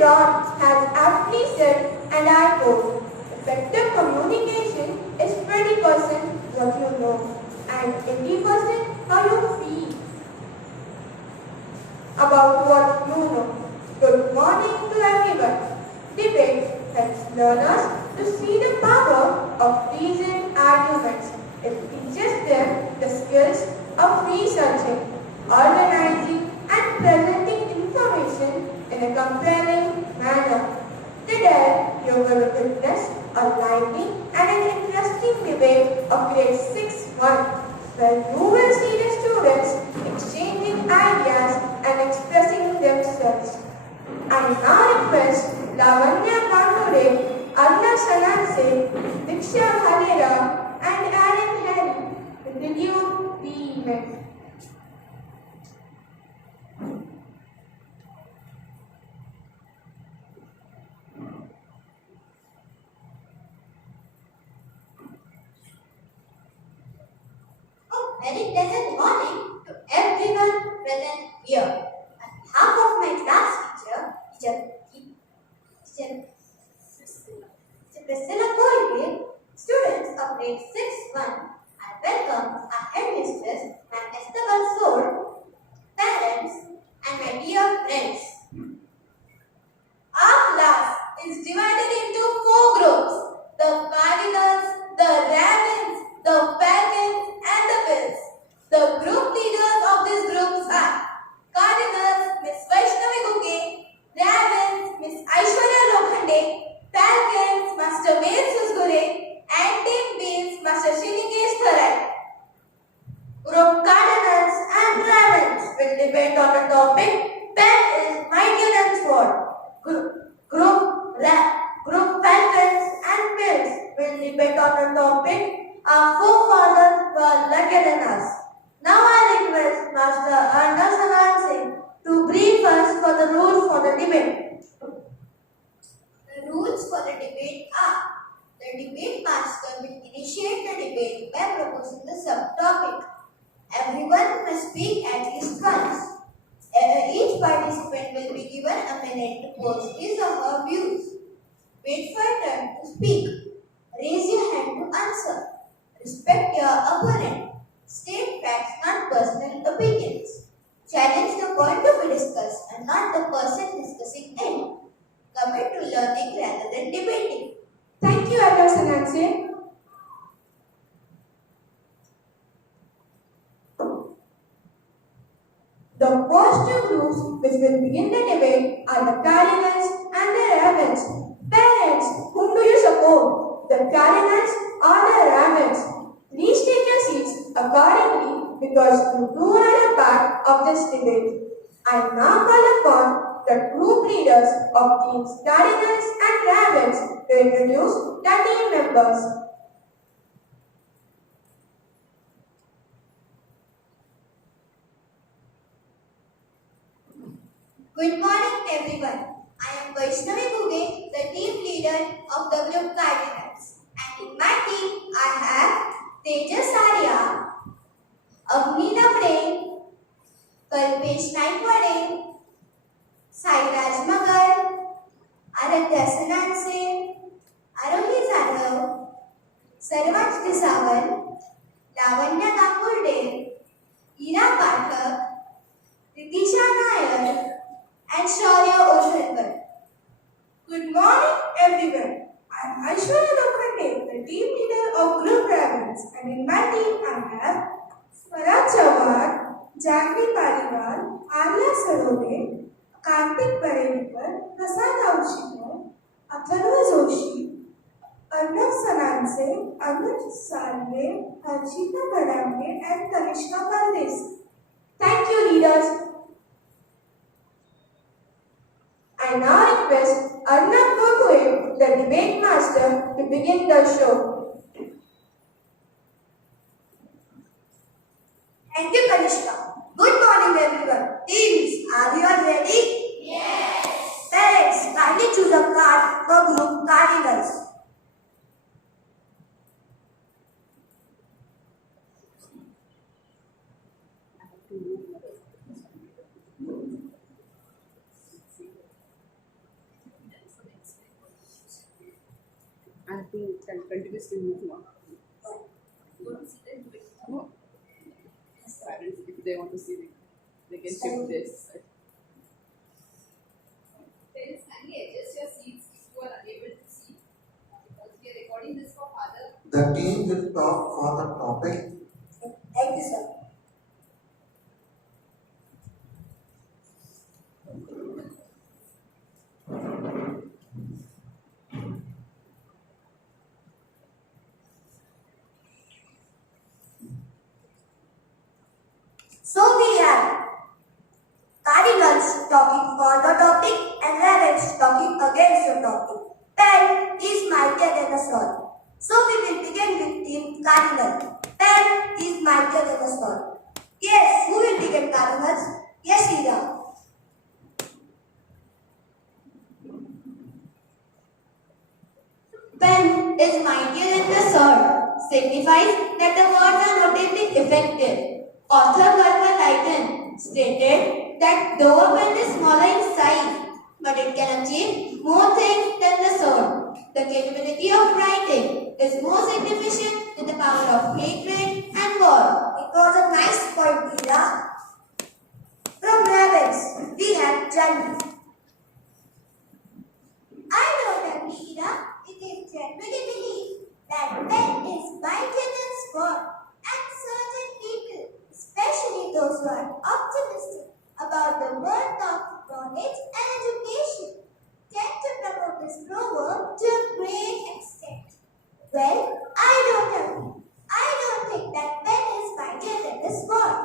Ron has aptly said, and I quote, effective communication is 20% what you know and 80% how you feel about what you know. Good morning to everyone. Debate helps learners to see the power of reasoned arguments. It teaches them the skills of researching, organizing, and presenting information in a compelling manner. Today, you will witness a lively and an interesting debate of grade 6-1, where you will see the students exchanging ideas and expressing themselves. I now request Lavanya Pandure, Arya Sananse, Diksha Halera, and Aaron Henry to review the event. Very pleasant morning to everyone present here. On behalf of my class teacher Priscilla Koike, students of grade 6-1, I welcome our headmistress, Mme. Esteban Soul, parents, and my dear friends. Our class is divided into 4 groups: the cardinals, the ravens, the falcons, and the bills. The group leaders of these groups are cardinals, Miss Vaishnavi Guge; ravens, Miss Aishwarya Lokhande; falcons, Master Ved Susgure; and team bills, Master Shinikesh Tharai. Group cardinals and ravens will debate on the topic "Pen is mightier than sword." Group falcons and bills will debate on the topic "Our forefathers were luckier than us." Now I request Master Arya Sananse to brief us for the rules for the debate. The rules for the debate are: the debate master will initiate the debate by proposing the subtopic. Everyone must speak at least once. Each participant will be given a minute to pose his or her views. Wait for your turn to speak. Raise your hand to answer. Respect your opponent. State facts, not personal opinions. Challenge the point to be discussed and not the person discussing it. Commit to learning rather than debating. Thank you, Arya Sananse. The first 2 groups which will begin the debate are the cardinals and the ravens. Parents, whom do you support? The cardinals or the ravens? Please take your seats accordingly because you two are a part of this debate. I now call upon the group leaders of teams cardinals and ravens to introduce the team members. Good morning everyone. I am Vaishnavi Guge, the team leader of the group Cardinals. And in my team I have Tejas Arya, Agni Lamre, Kalpesh Naikwade, Sairaj Magar, Aradhya Sananse, Arohi Jadhav, Sarvaj Disawal, Lavanya Kapurde, Ira Pathak, Ritisha Nair, and Shaurya Oshankar. Good morning, everyone. I am Aishwarya Lokhande, the team leader of Group Ravens, and in my team I have Swaraj Chawar, Jagvi Paliwal, Arya Sarode, Kartik Barelkar, Prasad Aushikar, Atharva Joshi, Arnav Sananse, Anuj Salve, Harshita Kadambe, and Kanishka Pardes. Thank you, leaders. I now request Arnav Gokue, the debate master, to begin the show. Thank you, Kanishka. Good morning, everyone. Teams, are you all ready? Yes. Parents, kindly choose a card for group Cardinals. and continuously move on. No. Parents, if they want to see, they can shift this. Parents, kindly adjust your seats if you are unable to see because we are recording this for father. The team will talk for the topic. Thank you, sir. So we have cardinals talking for the topic and rabbits talking against the topic. Pen is mightier than the sword. So we will begin with team cardinal. Pen is mightier than the sword. Yes, who will begin cardinals? Yes, Ida. Pen is mightier than the sword, signifies that the words are notably effective. Author Garba Lighton stated that though a pen is smaller in size, but it can achieve more things than the sword. The capability of writing is more significant than the power of hatred and war. It was a nice point, Ida. From rabbits, we have Johnny. I know that, Mira. It is generally believed that pen is mightier than sword, and certain people, especially those who are optimistic about the worth of knowledge and education, tend to promote this proverb to a great extent. Well, I don't agree. I don't think that pen is mightier than the sword.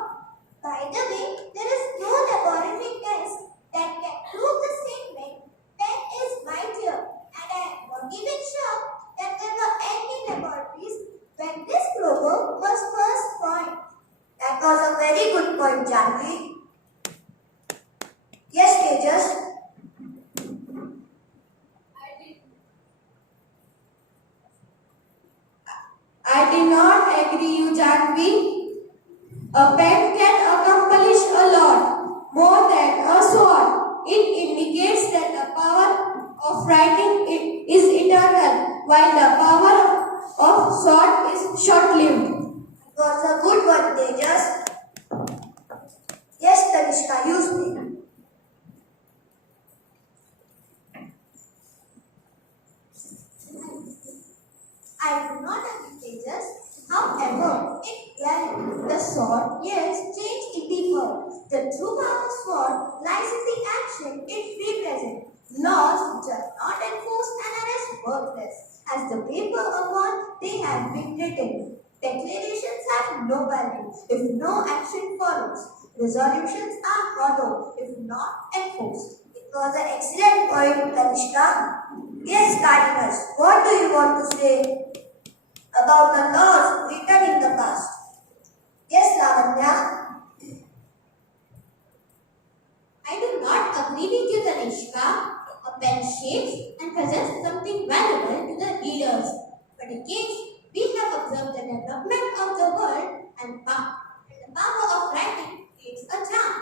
By the way, there is no laboratory test that can prove the statement pen is mightier, and I am not even sure that there were any laboratories when this proverb was first coined. That was a very good point, Janvi. Yes, Tejas. I did not agree, you Janvi. A pen can accomplish a lot more than a sword. It indicates that the power of writing is eternal, while the power of sword is short-lived. It was a good one, Tejas. Yes, Tanishka, you speak. I do not agree, Tejas. However, in reality, the sword, yes, changed it differ. The true power of sword lies in the action it represents. Laws which are not enforced and are as worthless as the paper upon they have been written. Declarations have no value if no action follows. Resolutions are hollow if not enforced. It was an excellent point, Kanishka. Yes, Cardinals, what do you want to say about the laws written in the past? Yes, Lavanya. I do not agree with you, Tanishka. A pen shapes and presents something valuable to the readers. But again, we have observed the development of the world and the power of writing creates a charm.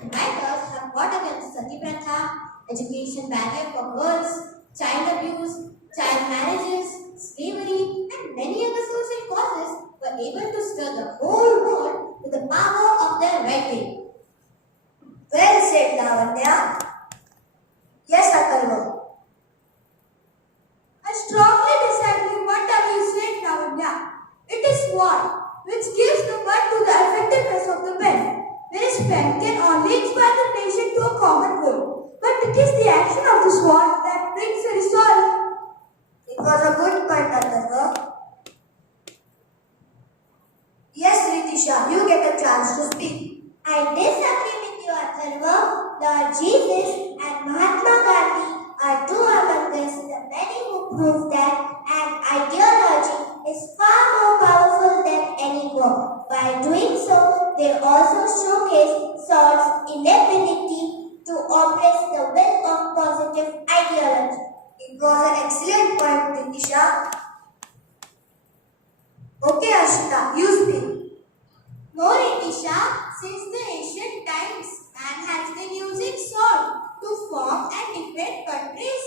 Writers have fought against sati pratha, education barrier for girls, child abuse, child marriages, slavery, and many other social causes were able to stir the whole world with the power of their writing. Well said, Lavanya. Yes, Akalva. I strongly disagree with what you said, Lavanya. It is sword which gives the word to the effectiveness of the pen. Whereas pen can only inspire the patient to a common goal. But it is the action of the sword that brings the result. It was a good point, Akalva. Yes, Ritisha, you get a chance to speak. I disagree with you, Atharva. Lord Jesus and Mahatma Gandhi are two among us, the many who prove that an ideology is far more powerful than any war. By doing so, they also showcase Swords' inability to oppress the will of positive ideology. It was an excellent point, Ritisha. Okay, Ashita, you speak. No, Ritisha, since the ancient times, man has been using sword to form and defend countries.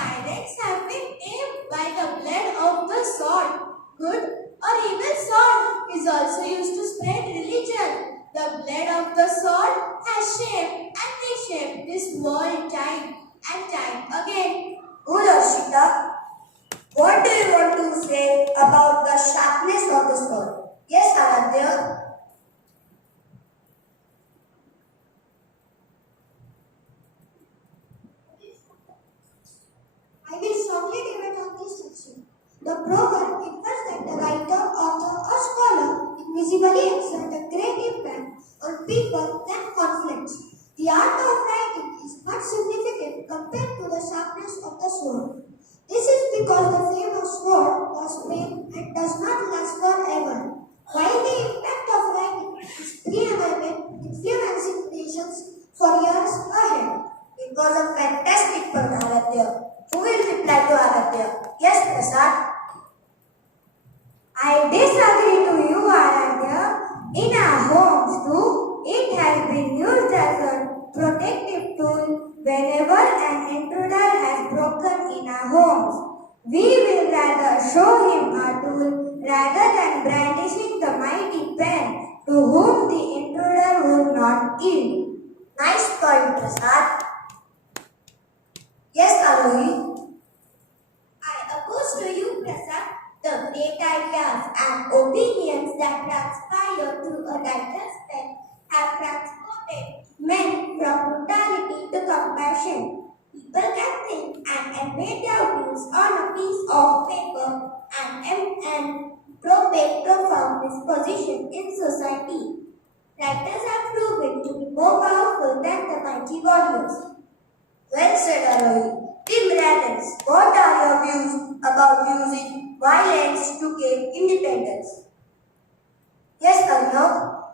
tyrants have been tamed by the blade of the sword. Good or evil sword is also used to spread religion. The blade of the sword has shaped and reshaped this world time and time again. Udashita, what do you want to say about the sharpness of the sword? Yes, Aradhya. I will strongly debate on this section. The proverb infers that the writer, author, or scholar invisibly exert a great impact on people and conflicts. The art of writing is much significant compared to the sharpness of the sword. This is because the flame of sword was fame and does not last forever, while the impact of writing is preeminent, influencing nations for years ahead. It was a fantastic point, Aradhya. Who will reply to Aradhya? Yes, Prasad. I disagree to you, Aradhya. In our homes too, it has been used as a protective tool whenever an intruder has broken in our homes. We will rather show him our tool rather than brandishing the mighty pen to whom the intruder would not yield. Nice point, Prasad. Yes, Arohi. I oppose to you, Prasad, the great ideas and opinions that transpire through a writer's pen have transported men from brutality to compassion. People can think and embed their views on a piece of paper and probate profound disposition in society. Writers are proven to be more powerful than the mighty warriors. Well said, Arohi. Tim Radens, what are your views about using violence to gain independence? Yes, Arnav.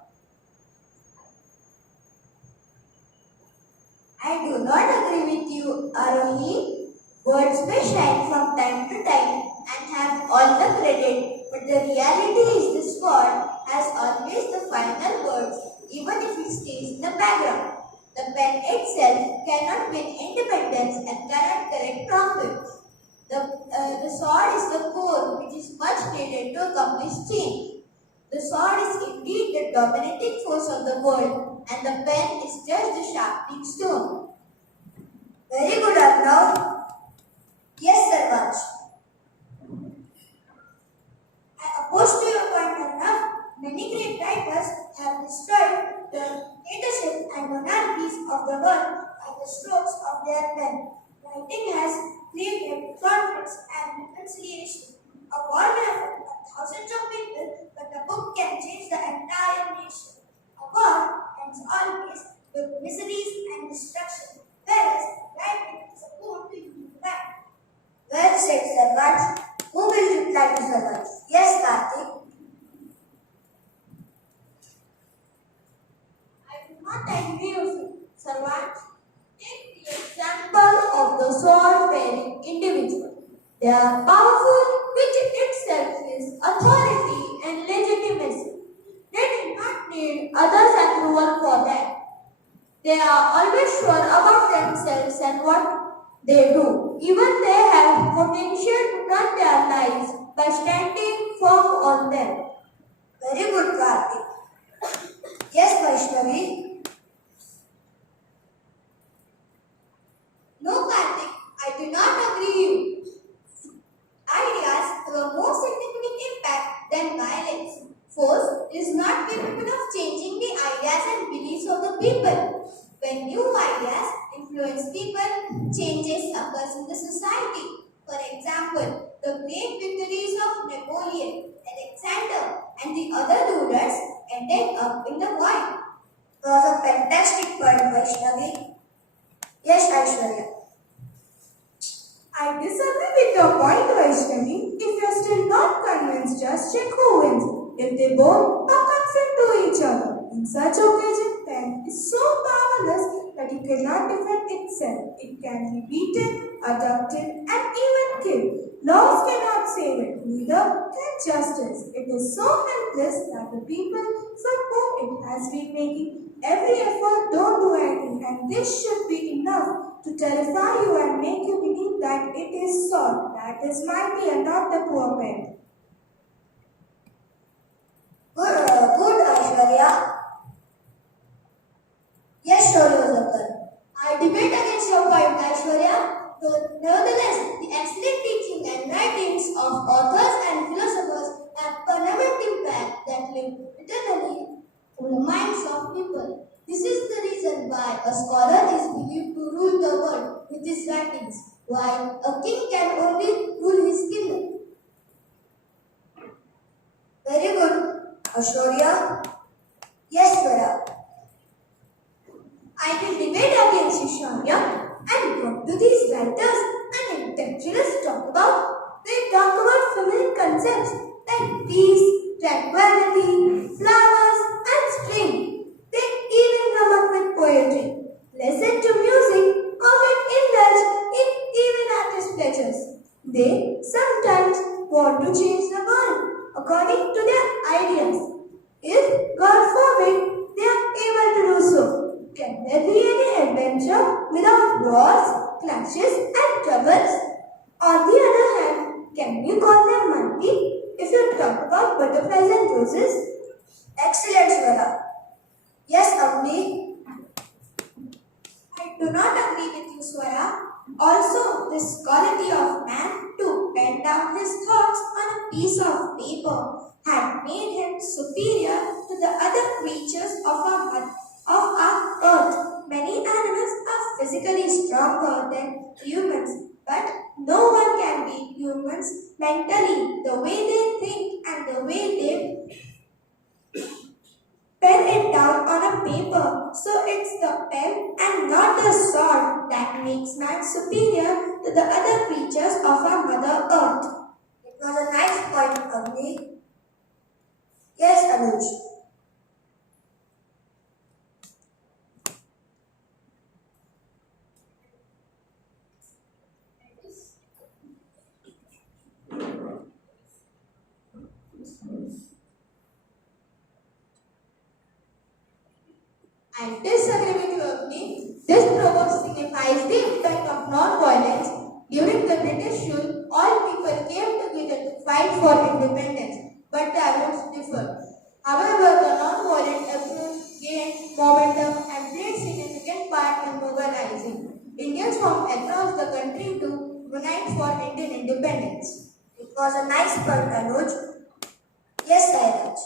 I do not agree with you, Arohi. Words may shine from time to time and have all the credit, but the reality is this sword has always the final words, even if it stays in the background. The pen itself cannot win independence and cannot correct profits. The sword is the core which is much needed to accomplish change. The sword is indeed the dominating force of the world, and the pen is just the sharpening stone. Very good, Arnav. Yes, Sarvaj. I oppose to your point, Arnav. Many great writers have destroyed the leadership and monarchies of the world by the strokes of their pen. Writing has created conflicts and reconciliation. A war may affect thousands of people, but a book can change the entire nation. A war ends always with miseries and destruction, whereas writing is a boon to humankind. Well said, Sarvaj. Who will reply to Sarvaj? Yes, Karthik. I do not agree with you, Sarvaj. Take the example of the sword-bearing individual. They are powerful, which itself is authority and legitimacy. They do not need others' approval for that. They are always sure about themselves and what they do. Even they have potential to run their lives by standing firm on them. Very good, Karthik. Yes, Vaishnavi. No, Karthik, I do not agree with you. Ideas have a more significant impact than violence. Force is not capable of changing the ideas and beliefs of the people. When new ideas influence people, changes occurs in the society. For example, the great victories of Napoleon, Alexander, and the other rulers ended up in the void. It was a fantastic point, Vaishnavi. Yes, Aishwarya. I disagree with your point, Vaishnavi. If you're still not convinced, just check who wins. If they both are conflict to each other. In such occasion, pen is so powerless that it cannot defend itself. It can be beaten, abducted, and even killed. Laws cannot save it, neither can justice. It is so helpless that the people for whom it has been making every effort don't do anything, and this should be enough to terrify you and make you believe that it is sword that is mighty and not the poor man. Good, Aishwarya. Yes, Shoryozakar. I debate against your point, Aishwarya. Nevertheless, the excellent teaching and writings of authors and philosophers have permanent impact that live eternally in the minds of people. This is the reason why a scholar is believed to rule the world with his writings, while a king can only rule his kingdom. Very good, Aishwarya. Yes, Swara. I will debate against you, Shaurya. And what do these writers and intellectuals talk about? They talk about feminine concepts like peace, tranquility, flowers, and spring. They even come up with poetry. Listen to music or get indulged in even artist pleasures. They sometimes want to change the world according to their ideas. If, God forbid, they are able to do so, can there be any adventure without wars, clashes, and troubles? On the other hand, can you call them mighty if you talk about butterflies and roses? Excellent, Swara. Yes, Ambi. I do not agree with you, Swara. Also, this quality of man to pen down his thoughts on a piece of paper had made him superior to the other creatures of our earth. Many animals are physically stronger than humans, but no one can be humans mentally. The way they think and the way they pen it down on a paper. So it's the pen and not the sword that makes man superior to the other creatures of our Mother Earth. It was a nice point, Agni. Yes, Anuj. I disagree with you, Agni. This proverb signifies the impact of non-violence. During the British rule, all people came together to fight for independence, but their views differed. However, the non-violent approach gained momentum and played significant part in mobilizing Indians from across the country to unite for Indian independence. It was a nice point, Anuj. Yes, Sairaj.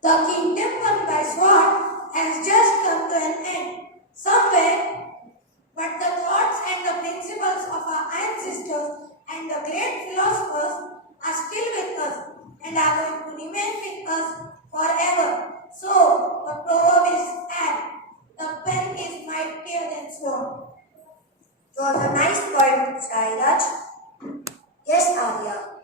The kingdom won by sword has just come to an end. Somewhere, but the thoughts and the principles of our ancestors and the great philosophers are still with us and are going to remain with us forever. So, the proverb is apt. The pen is mightier than sword. It was a nice point, Sairaj. Yes, Arya.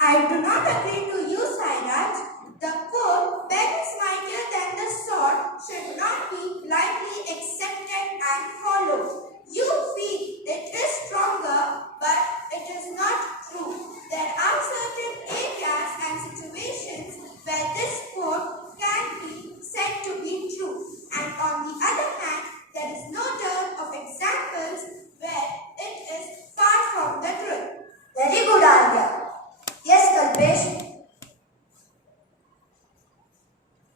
I do not agree to you, Sairaj. The quote, pen is mightier than the sword, should not be blindly accepted and followed. You feel it is stronger, but it is not true. There are certain areas and situations where this quote can be said to be true. And on the other hand, there is no dearth of examples where it is far from the truth. Very good, Arya. Yes, Kalpesh.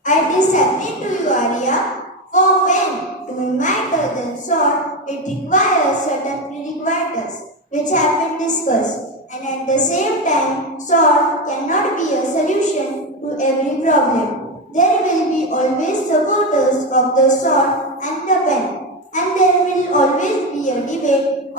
I disagree to you, Arya. For when to be mightier than sword, it requires certain prerequisites which have been discussed. And at the same time, sword cannot be a solution to every problem. There will be always supporters of the sword and the pen. And there will always be a debate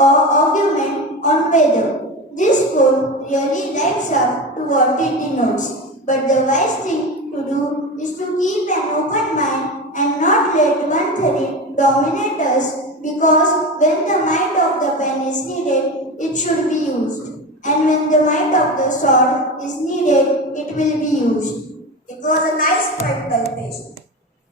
or argument on whether this quote really lives up to what it denotes. But the wise thing to do is to keep an open mind and not let one theory dominate us, because when the might of the pen is needed, it should be used. And when the might of the sword is needed, it will be used. It was a nice point, Kalpesh.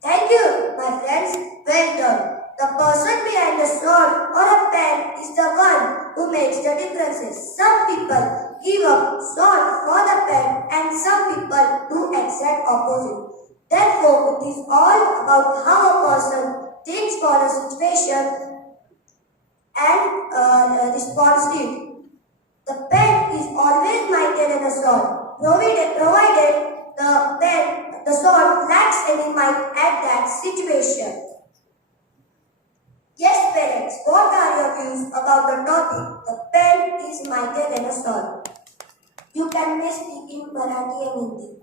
Thank you, my friends. Well done. The person behind the sword or a pen is the one who makes the difference. differences. Some people give up sword for the pen and some people do exact opposite. Therefore, it is all about how a person takes for a situation and responds to it. The pen is always mightier than a sword, provided the sword lacks any might at that situation. Yes, parents, what are your views about the topic? The pen is mightier than a sword. You can may speak in Marathi and Hindi.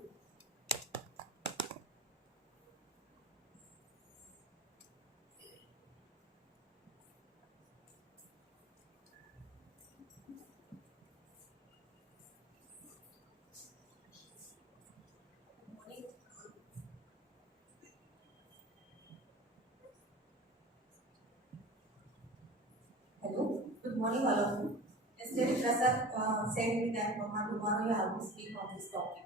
Hello, good morning all of you. Yesterday Prasad said me that Mama tomorrow you have to speak on this topic.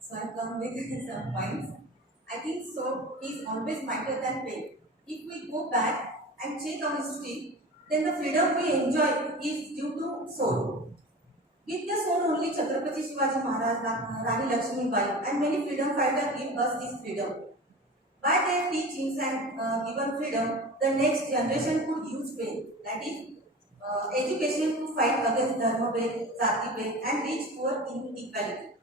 So I come with some points. I think sword is always mightier than pen. If we go back and check our history, then the freedom we enjoy is due to sword. With the sword only Chhatrapati Shivaji Maharaj, Rani Lakshmi Bai and many freedom fighters give us this freedom. By their teachings and given freedom, the next generation could use pen, that is, education to fight against dharma bed, jati bed, and reach poor inequality.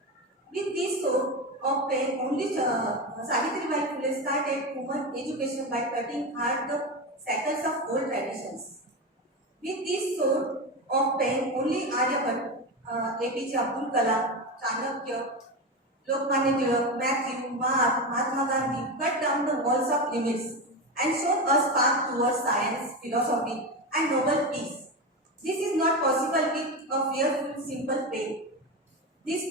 With this sword of pen, only Savitribai Phule started women education by cutting hard the shackles of old traditions. With this sword of pen, only Aryabhatta, APJ Abdul Kalam, Chanakya, Lokmanya Tilak, Matthew, Mahatma Gandhi cut down the walls of limits and showed us path towards science, philosophy, and noble peace. This is not possible with a fearful, simple pen. This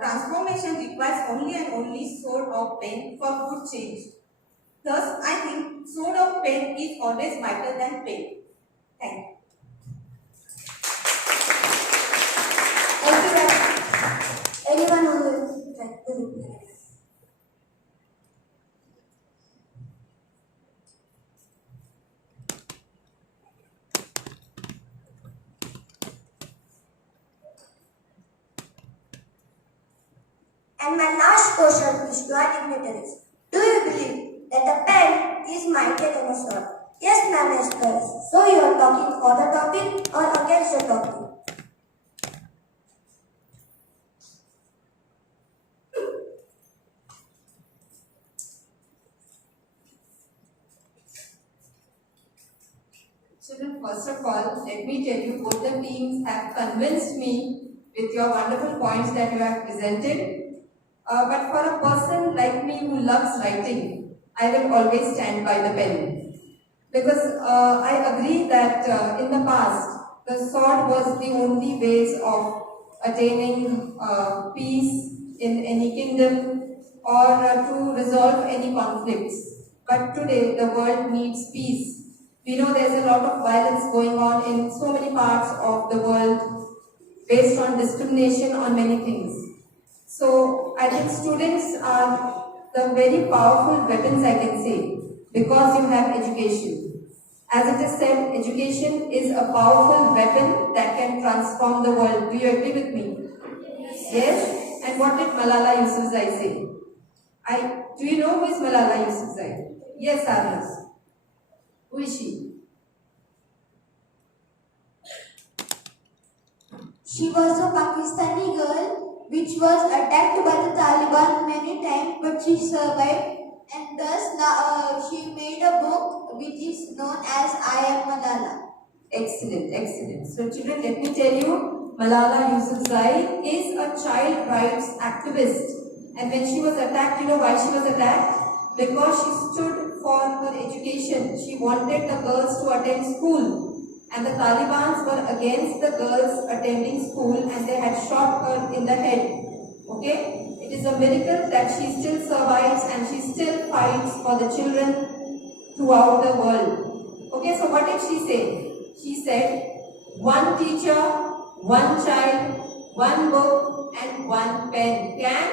transformation requires only and only sword of pen for good change. Thus, I think sword of pen is always mightier than pen. Thank you. Thank you, very much. Anyone who will like to reply? And my last question is to our dignitaries. Do you believe that a pen is mightier than a sword? Yes, ma'am, yes, girls. So you are talking for the topic or against the topic? Children, first of all, let me tell you, both the teams have convinced me with your wonderful points that you have presented. But for a person like me who loves writing, I will always stand by the pen. Because I agree that in the past, the sword was the only ways of attaining peace in any kingdom or to resolve any conflicts. But today, the world needs peace. We know there's a lot of violence going on in so many parts of the world based on discrimination on many things. So I think students are the very powerful weapons, I can say, because you have education. As it is said, education is a powerful weapon that can transform the world. Do you agree with me? Yes? And what did Malala Yousafzai say? Do you know who is Malala Yousafzai? Yes, others. Who is she? She was a Pakistani girl which was attacked by the Taliban many times, but she survived, and thus now she made a book which is known as I Am Malala. Excellent, excellent. So children, let me tell you, Malala Yousafzai is a child rights activist. And when she was attacked, you know why she was attacked? Because she stood for her education. She wanted the girls to attend school. And the Taliban were against the girls attending school and they had shot her in the head. Okay? It is a miracle that she still survives and she still fights for the children throughout the world. Okay, so what did she say? She said, one teacher, one child, one book and one pen can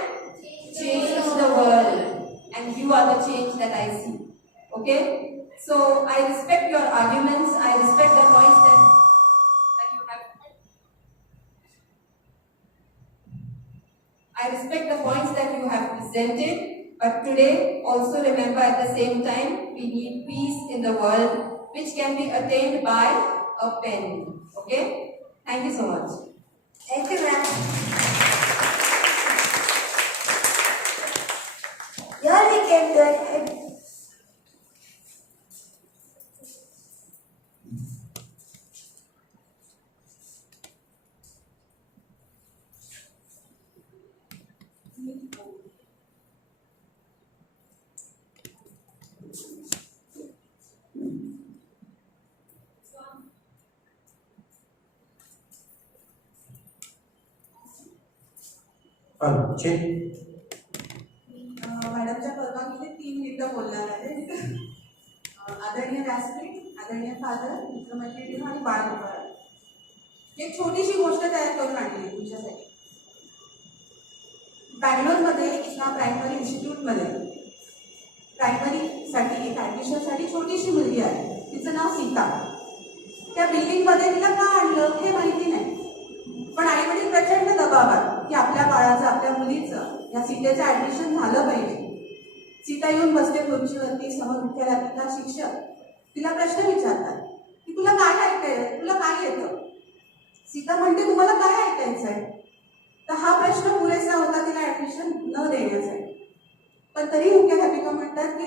change the world. And you are the change that I see. Okay? So I respect your arguments, I respect the points that you have I respect the points that you have presented, but today also remember at the same time we need peace in the world, which can be attained by a pen. Okay? Thank you so much. Thank you, ma'am. Here we came to an end. Chin. मॅडमच्या परवानगीने 3 मिनिटं बोलणार आहे. आदरणीय व्यासपीठ, आदरणीय father, मित्रमैत्रिणी आणि बाळगोपाळ, एक छोटीशी गोष्ट तयार करून आणली तुमच्यासाठी. बँगलोरमध्ये एका प्रायमरी इन्स्टिट्यूटमध्ये प्रायमरीसाठी एक ॲडमिशनसाठी छोटीशी मुलगी आहे. तिचं नाव सीता. त्या बिल्डिंगमध्ये तिला का आणलं हे माहिती नाही, पण आईवडील प्रचंड दबावात की आपल्या बाळाचं, आपल्या मुलीचं या सीतेचं ॲडमिशन झालं पाहिजे. सीता येऊन बसते खुर्चीवरती, समोर मुख्याध्यापिका, शिक्षक तिला प्रश्न विचारतात की तुला काय ऐकायचं, तुला काय येतं. सीता म्हणते तुम्हाला काय ऐकायचं आहे. तर हा प्रश्न पुरेसा होता तिला ॲडमिशन न देण्यासाठी. पण तरी मुख्याध्यापिका म्हणतात की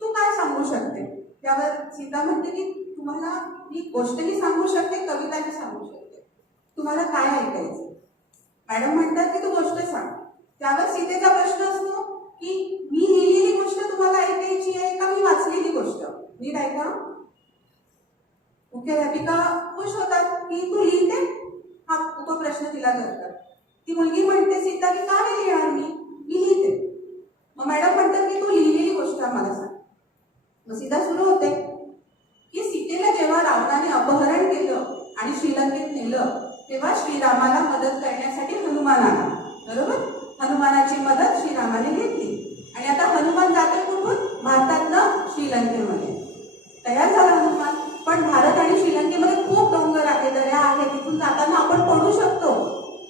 तू काय सांगू शकते. त्यावर सीता म्हणते की तुम्हाला मी गोष्टही सांगू शकते, कविताही सांगू शकते, तुम्हाला काय ऐकायचं. मॅडम म्हणतात की तू गोष्ट सांग. त्यावर सीतेचा प्रश्न असतो की मी लिहिलेली गोष्ट तुम्हाला ऐकायची आहे का मी वाचलेली गोष्ट, नीट ऐका. मुख्याध्यापिका खुश होतात की तू लिहिते, हा तो प्रश्न तिला करतात. ती मुलगी म्हणते सीता की का नाही लिहिणार मी लिहिते. मग मॅडम म्हणतात की तू लिहिलेली गोष्ट आम्हाला सांग. मग सीता सुरू होते की सीतेला जेव्हा रावणाने अपहरण केलं आणि श्रीलंकेत नेलं तेव्हा श्रीरामाला मदत करण्यासाठी हनुमान आला. बरोबर, हनुमानाची मदत श्रीरामाने घेतली आणि आता हनुमान जातोय कुठून, भारतातनं श्रीलंकेमध्ये. तयार झाला हनुमान. पण भारत आणि श्रीलंकेमध्ये खूप डोंगर आहे, दऱ्या आहे, तिथून जाताना आपण पडू शकतो.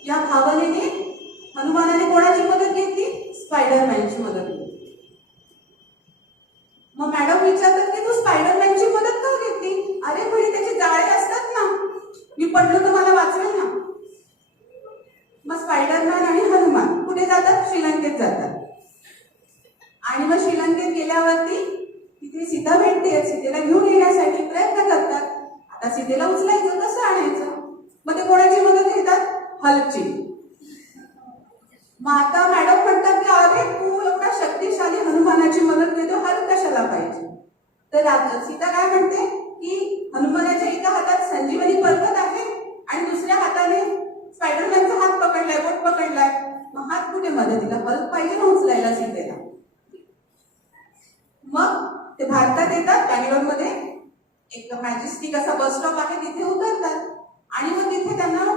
या भावनेने हनुमानाने कोणाची मदत घेतली, स्पायडरमॅनची मदत घेतली. मग मॅडम विचारतात की तू स्पायडरमॅनची मदत का घेतली. अरे म्हणे त्याचे जाळे असतात ना, मी पडलो तर मला वाचवेल ना. मग स्पायडरमॅन आणि हनुमान कुठे जातात, श्रीलंकेत जातात. आणि मग श्रीलंकेत गेल्यावरती तिथे सीता भेटते. सीतेला घेऊन येण्यासाठी प्रयत्न करतात. आता सीतेला उचलायचं कसं आणायचं. मग ते कोणाची मदत घेतात, हल्कची. मग आता मॅडम म्हणतात की अरे तू एवढा शक्तिशाली हनुमानाची मदत घेतो, हल्क कशाला पाहिजे. तर सीता काय म्हणते की हनुमानाच्या एका हातात संजीवनी पर्वत आहे आणि दुसऱ्या हाताने स्पायडरमॅनचा हात पकडलाय, बोट पकडलाय. मग हात कुठे मदतीला, हल्क पाहिजे ना उचलायला सीतेला. मग ते भारतात येतात. बँगलोरमध्ये एक मॅजेस्टिक असा बस स्टॉप आहे, तिथे उतरतात. आणि मग तिथे त्यांना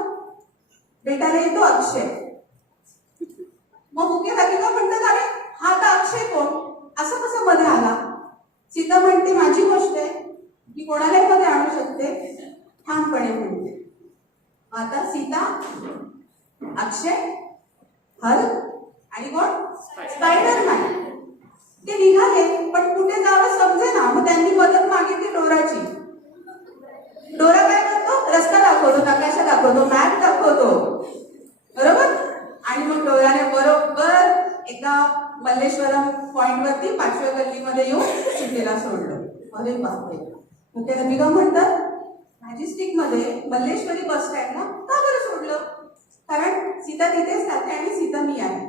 भेटायला येतो अक्षय. मग मुख्याध्यापिका म्हणतात अरे हा तर अक्षय कोण, असं कसं मध्ये आला. सीता म्हणते माझी गोष्ट आहे, मी कोणालाही मध्ये आणू शकते, ठामपणे म्हणते. आता सीता, अक्षय, हल्क आणि कोण, स्पायडरमॅन ते निघाले. पण कुठे जावं समजे ना. मग त्यांनी मदत मागितली डोराची. डोरा काय करतो, रस्ता दाखवतो, नकाशा दाखवतो, मॅप दाखवतो. बरोबर. आणि मग डोराने बरोबर एका मल्लेश्वरम पॉइंट वरती 5व्या गल्लीमध्ये येऊन सीतेला सोडलं. अरे बापरे. मुख्याध्यापिका म्हणतात मॅजेस्टिक मध्ये मल्लेश्वरी बस स्टँडला का बरं सोडलं. कारण सीता तिथेच राहते आणि सीता मी आहे.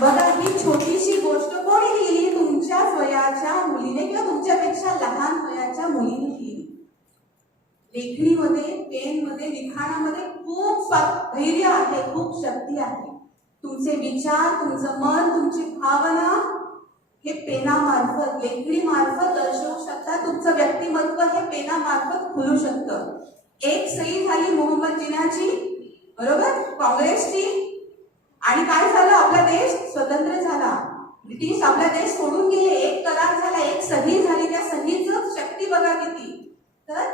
बघा ही छोटीशी गोष्ट कोणी लिहिली, तुमच्याच वयाच्या मुलीने किंवा तुमच्यापेक्षा लहान वयाच्या मुलीने लिहिली. लेखणीमध्ये, पेनमध्ये, लिखाणामध्ये खूप धैर्य आहे, खूप शक्ती आहे. तुमचे विचार, तुमचं मन, तुमची भावना हे पेनामार्फत, लेखणीमार्फत दर्शवू शकता. तुमचं व्यक्तिमत्व हे पेनामार्फत खुलू शकतं. एक सही झाली मोहम्मद जिनाची, बरोबर, काँग्रेसची. आणि काय झालं, आपला देश स्वतंत्र झाला. ब्रिटिश आपला देश सोडून गेले. एक करार झाला, एक सही झाली. त्या सहीचं शक्ती बघा किती. तर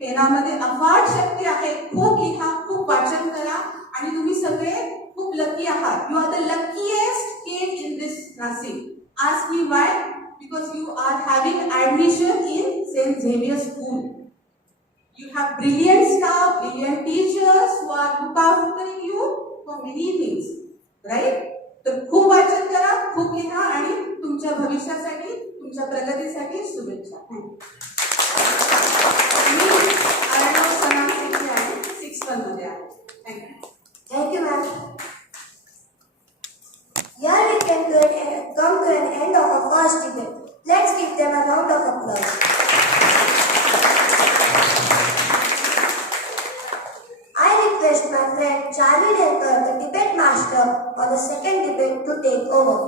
पेनामध्ये अफाट शक्ती आहे. खूप लिहा, खूप वाचन करा आणि तुम्ही You have brilliant staff, brilliant teachers who are look after you for many things, right? तर खूप वाचन करा, खूप लिहा आणि तुमच्या भविष्यासाठी, तुमच्या प्रगतीसाठी शुभेच्छा. मी अर्णव सनावणे आहे, 6th मध्ये आहे. Thank you. Thank you, ma'am. Here we come to an end of our first debate. Let's give them a round of applause. I request my friend Charlie Delkar, the debate master for the second debate, to take over.